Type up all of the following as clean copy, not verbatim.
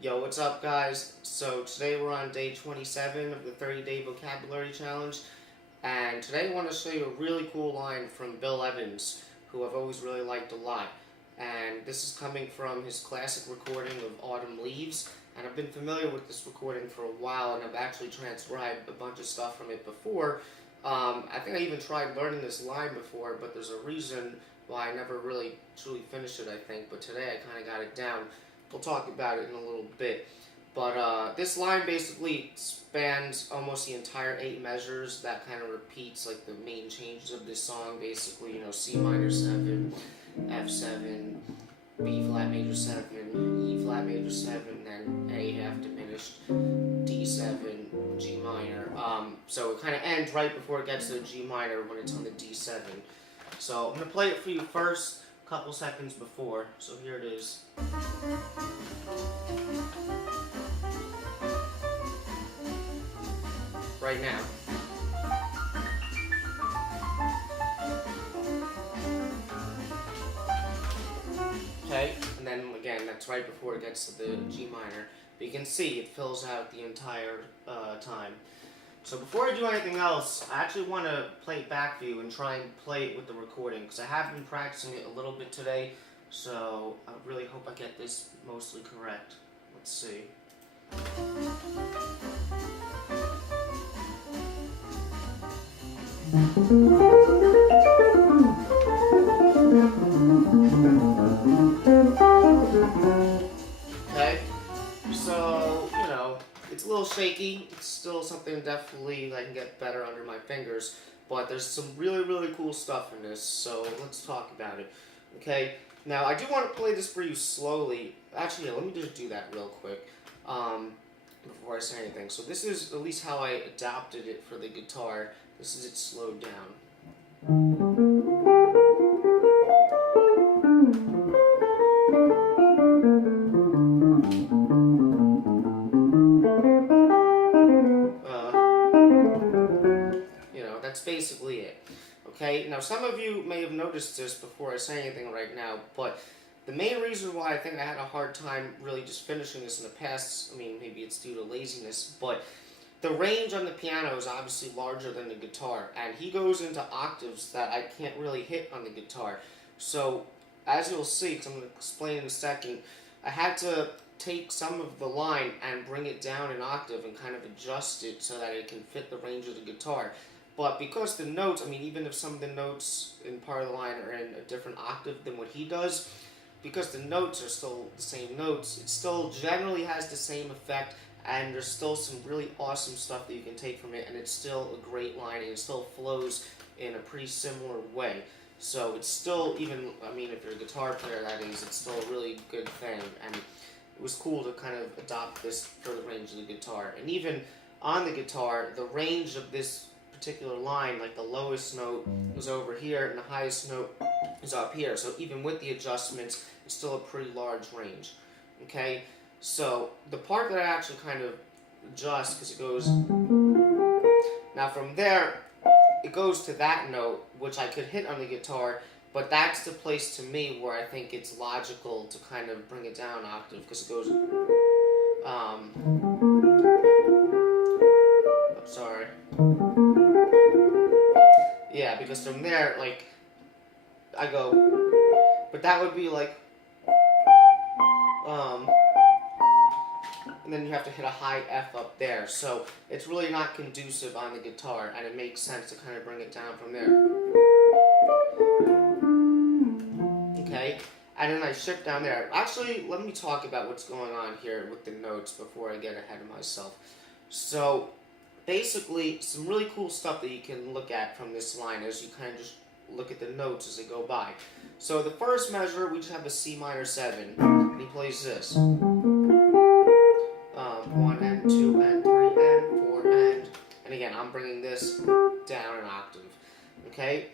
Yo, what's up, guys? So today we're on day 27 of the 30-day vocabulary challenge, and today I want to show you a really cool line from Bill Evans, who I've always really liked a lot. And this is coming from his classic recording of Autumn Leaves, and I've been familiar with this recording for a while, and I've actually transcribed a bunch of stuff from it before. I think I even tried learning this line before, but there's a reason why I never really truly finished it, I think, but today I kind of got it down. We'll talk about it in a little bit. But this line basically spans almost the entire 8 measures. That kind of repeats like the main changes of this song, basically, you know, C minor 7, F7, B flat major 7, E flat major 7, then A half diminished, D7, G minor. So it kind of ends right before it gets to the G minor when it's on the D7. So I'm going to play it for you first, a couple seconds before. So here it is. Right now. Okay, and then again, that's right before it gets to the G minor. But you can see it fills out the entire time. So before I do anything else, I actually want to play it back for you and try and play it with the recording, because I have been practicing it a little bit today, so I really hope I get this mostly correct. Let's see. Okay, so, you know, it's a little shaky. It's still something definitely I can get better under my fingers, but there's some really, really cool stuff in this, so let's talk about it. Okay, now I do want to play this for you slowly. Actually, yeah, let me just do that real quick before I say anything. So this is at least how I adapted it for the guitar. This is it slowed down. That's basically it. Okay, now some of you may have noticed this before I say anything right now, but the main reason why I think I had a hard time really just finishing this in the past, I mean, maybe it's due to laziness, but the range on the piano is obviously larger than the guitar, and he goes into octaves that I can't really hit on the guitar. So, as you'll see, because I'm going to explain in a second, I had to take some of the line and bring it down an octave and kind of adjust it so that it can fit the range of the guitar. But because the notes, I mean, even if some of the notes in part of the line are in a different octave than what he does, because the notes are still the same notes, it still generally has the same effect, and there's still some really awesome stuff that you can take from it, and it's still a great line, and it still flows in a pretty similar way. So it's still, even, I mean, if you're a guitar player, that is, it's still a really good thing, and it was cool to kind of adopt this for the range of the guitar. And even on the guitar, the range of this particular line, like the lowest note is over here and the highest note is up here, so even with the adjustments it's still a pretty large range. Okay, so the part that I actually kind of adjust, because it goes, now from there it goes to that note, which I could hit on the guitar, but that's the place to me where I think it's logical to kind of bring it down an octave, because it goes sorry. Yeah, because from there, like, I go, but that would be like, and then you have to hit a high F up there, so it's really not conducive on the guitar, and it makes sense to kind of bring it down from there. Okay, and then I shift down there. Actually, let me talk about what's going on here with the notes before I get ahead of myself. So, basically, some really cool stuff that you can look at from this line as you kind of just look at the notes as they go by. So the first measure, we just have a C minor 7, and he plays this. 1 and 2 and 3 and 4 and again, I'm bringing this down an octave. Okay?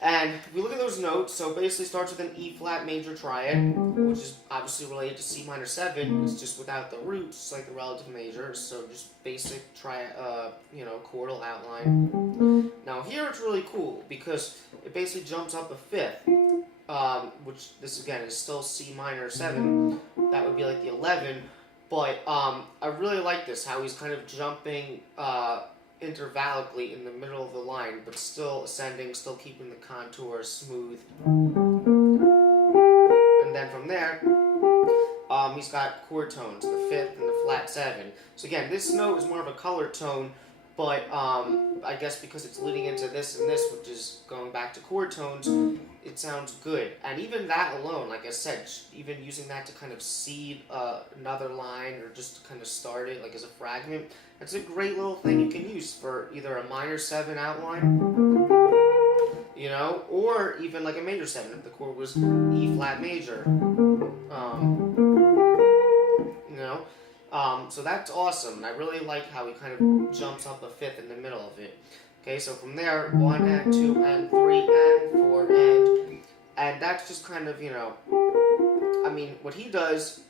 And if we look at those notes, so basically starts with an E flat major triad, which is obviously related to C minor 7. It's just without the roots, like the relative major. So just basic chordal outline. Now here it's really cool because it basically jumps up a fifth, which this again is still C minor 7. That would be like the 11. But I really like this, how he's kind of jumping intervallically in the middle of the line, but still ascending, still keeping the contour smooth. And then from there, he's got chord tones, the fifth and the flat seven. So again, this note is more of a color tone, but I guess because it's leading into this and this, which is going back to chord tones, it sounds good. And even that alone, like I said, even using that to kind of seed another line or just to kind of start it like as a fragment, that's a great little thing you can use for either a minor 7 outline, you know, or even like a major 7 if the chord was E flat major, you know. So that's awesome, and I really like how he kind of jumps up a fifth in the middle of it. Okay, so from there, 1 and 2 and 3 and 4 and that's just kind of, you know, I mean, what he does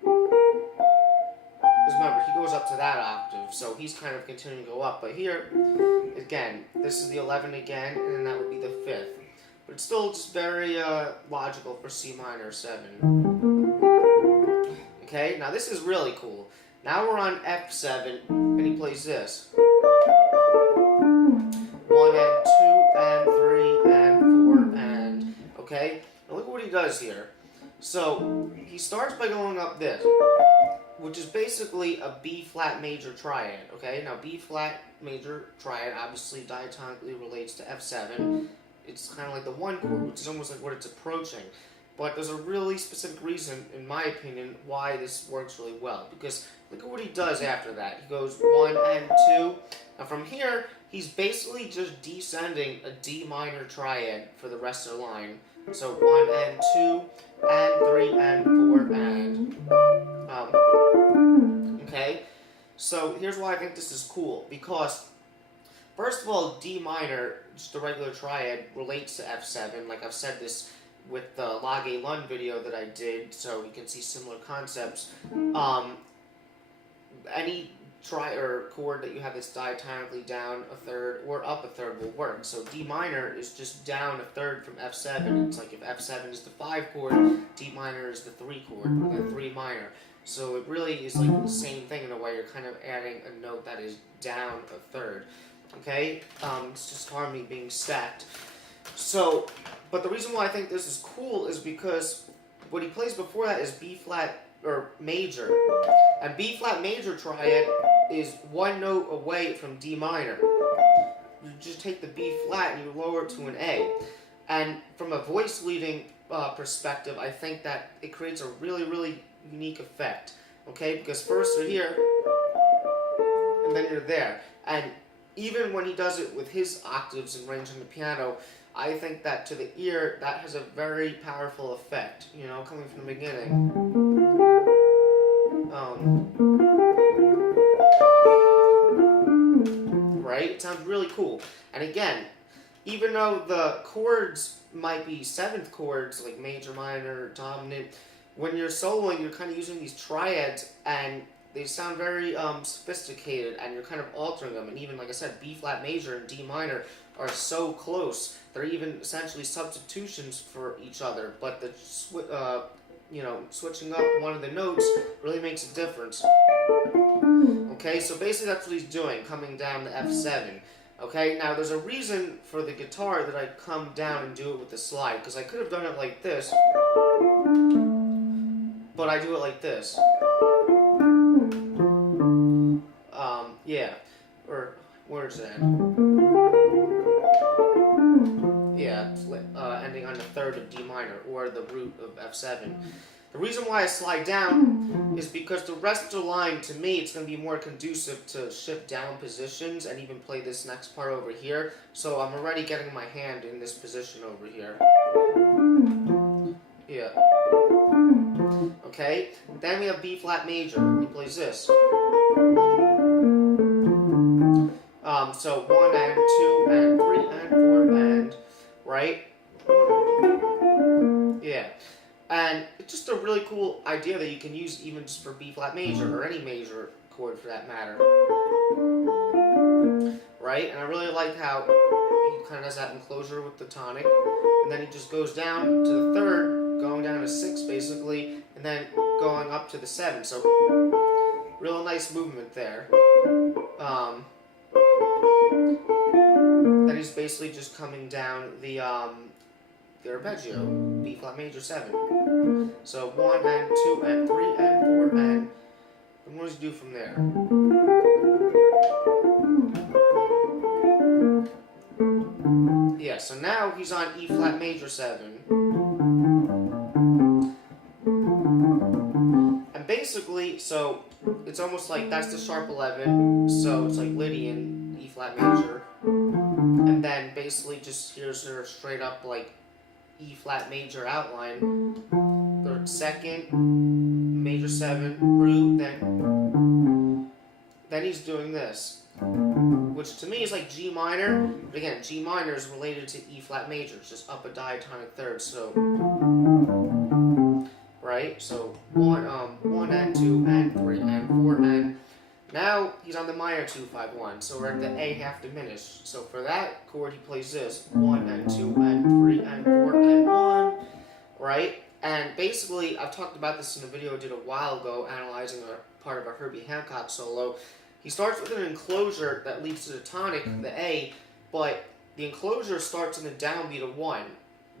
is, remember, he goes up to that octave, so he's kind of continuing to go up. But here, again, this is the 11 again, and then that would be the 5th. But it's still just very logical for C minor 7. Okay, now this is really cool. Now we're on F7, and he plays this. 1 and 2 and 3 and 4 and, okay? Now look at what he does here. So, he starts by going up this, which is basically a B flat major triad, okay? Now B flat major triad obviously diatonically relates to F7. It's kind of like the 1 chord, which is almost like what it's approaching. But there's a really specific reason, in my opinion, why this works really well. Because look at what he does after that. He goes 1 and 2. Now from here, he's basically just descending a D minor triad for the rest of the line. So 1 and 2 and 3 and 4 and... okay? So here's why I think this is cool. Because, first of all, D minor, just a regular triad, relates to F7. Like I've said this with the Lage Lund video that I did, so you can see similar concepts. Any chord that you have that's diatonically down a third or up a third will work. So D minor is just down a third from F7. It's like if F7 is the 5 chord, D minor is the 3 chord, the 3 minor. So it really is like the same thing in a way. You're kind of adding a note that is down a third. Okay? It's just harmony being stacked. So, but the reason why I think this is cool is because what he plays before that is B flat or major, and B flat major triad is 1 note away from D minor. You just take the B flat and you lower it to an A, and from a voice leading perspective, I think that it creates a really, really unique effect. Okay, because first you're here, and then you're there, and even when he does it with his octaves and range on the piano, I think that to the ear, that has a very powerful effect, you know, coming from the beginning. Right? It sounds really cool. And again, even though the chords might be 7th chords, like major, minor, dominant, when you're soloing, you're kind of using these triads, and they sound very sophisticated, and you're kind of altering them. And even, like I said, B flat major and D minor are so close. They're even essentially substitutions for each other. But the switching up one of the notes really makes a difference. Okay, so basically that's what he's doing, coming down to F7. Okay, now there's a reason for the guitar that I come down and do it with the slide, because I could have done it like this, but I do it like this. Yeah, or where's that? Yeah, it's ending on the 3rd of D minor, or the root of F7. The reason why I slide down is because the rest of the line, to me, it's going to be more conducive to shift down positions and even play this next part over here. So I'm already getting my hand in this position over here. Yeah. Okay, then we have B flat major. He plays this. So 1 and 2 and 3 and 4 and, right? Yeah. And it's just a really cool idea that you can use even just for B flat major or any major chord for that matter. Right? And I really like how he kind of has that enclosure with the tonic, and then he just goes down to the 3rd, going down to 6 basically, and then going up to the 7. So real nice movement there. Then he's basically just coming down the arpeggio, B flat major 7. So 1 and 2 and 3 and 4 and what does he do from there? Yeah, so now he's on E flat major 7. And basically, so it's almost like that's the sharp 11, so it's like Lydian, E flat major. And then basically just here's her straight up like E flat major outline. Third, second, major 7, root, then he's doing this, which to me is like G minor. But again, G minor is related to E flat major, it's just up a diatonic third. So right, so 1 and 2 and 3 and 4 and now he's on the minor 2-5-1. So we're at the A half diminished. So for that chord he plays this 1 and 2 and 3 and 4 and 1, right? And basically, I've talked about this in a video I did a while ago, analyzing a part of a Herbie Hancock solo. He starts with an enclosure that leads to the tonic, the A, but the enclosure starts in a downbeat of 1,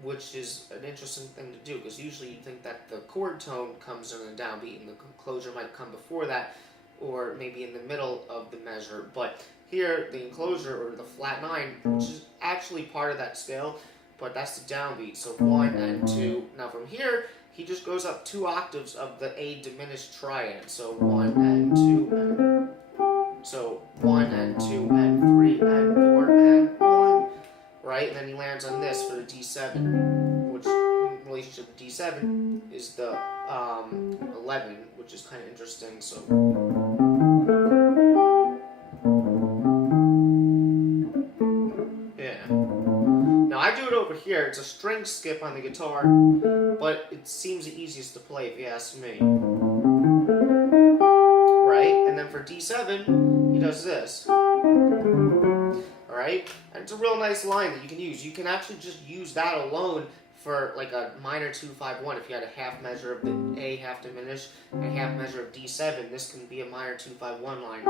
which is an interesting thing to do, because usually you'd think that the chord tone comes in a downbeat, and the enclosure might come before that, or maybe in the middle of the measure. But here, the enclosure, or the flat 9, which is actually part of that scale, but that's the downbeat, so 1 and 2. Now from here, he just goes up 2 octaves of the A diminished triad. So 1 and 2 and... So 1 and 2 and 3 and 4 and 1. Right? And then he lands on this for the D7, which in relationship to D7 is the 11, which is kind of interesting. So... over here, it's a string skip on the guitar, but it seems the easiest to play if you ask me. Right? And then for D7, he does this. Alright? And it's a real nice line that you can use. You can actually just use that alone for like a minor 2-5-1. If you had a half measure of the A half diminished and a half measure of D7, this can be a minor 2-5-1 line.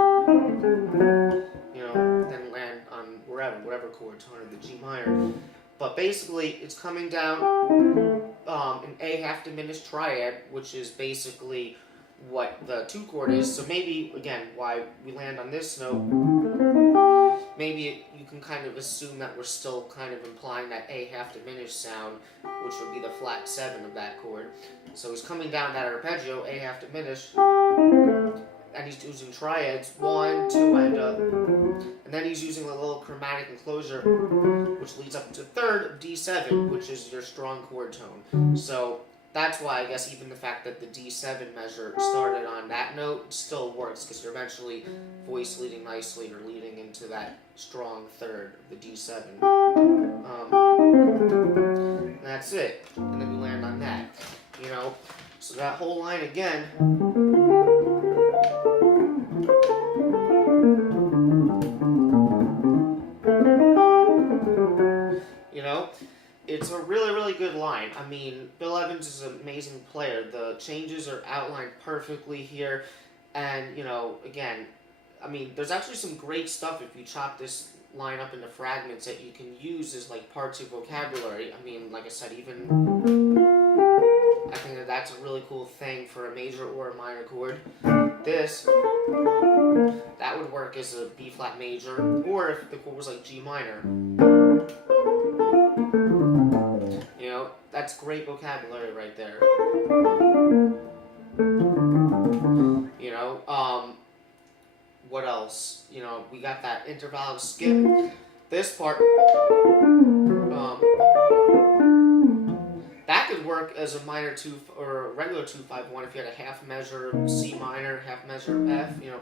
You know, then land on whatever chord tone of the G minor. But basically, it's coming down an A half diminished triad, which is basically what the 2 chord is. So maybe, again, why we land on this note, maybe you can kind of assume that we're still kind of implying that A half diminished sound, which would be the flat 7 of that chord. So he's coming down that arpeggio, A half diminished, and he's using triads, 1, 2, and then he's using a little chromatic enclosure, which leads up to third of D7, which is your strong chord tone. So that's why I guess even the fact that the D7 measure started on that note still works, because you're eventually voice leading nicely or leading into that strong third of the D7. And that's it. And then we land on that. You know, so that whole line again. You know, it's a really, really good line. I mean, Bill Evans is an amazing player. The changes are outlined perfectly here. And, you know, again, I mean, there's actually some great stuff if you chop this line up into fragments that you can use as, like, parts of vocabulary. I mean, like I said, even... I think that that's a really cool thing for a major or a minor chord. This, that would work as a B flat major, or if the chord was like G minor. You know, that's great vocabulary right there. You know, what else? You know, we got that intervallic skip. This part, that could work as a minor 2 or a regular 2-5-1 if you had a half measure of C minor, half measure of F. You know,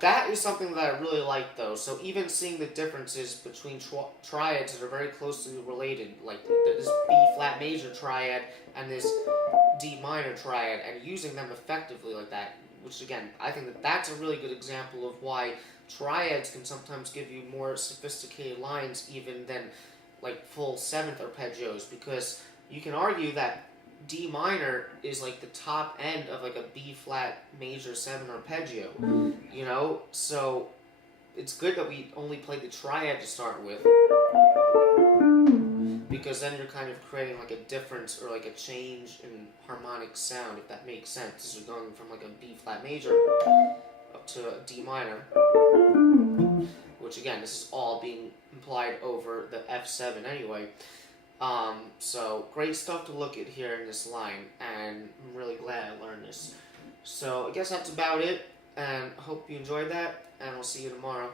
that is something that I really like, though. So even seeing the differences between triads that are very closely related, like this B flat major triad and this D minor triad, and using them effectively like that, which again, I think that that's a really good example of why triads can sometimes give you more sophisticated lines even than like full 7th arpeggios, because you can argue that D minor is like the top end of like a B flat major 7 arpeggio, you know? So it's good that we only played the triad to start with, because then you're kind of creating like a difference or like a change in harmonic sound, if that makes sense. So you're going from like a B flat major up to a D minor, which again, this is all being implied over the F7 anyway. So great stuff to look at here in this line, and I'm really glad I learned this. So I guess that's about it, and I hope you enjoyed that, and we'll see you tomorrow.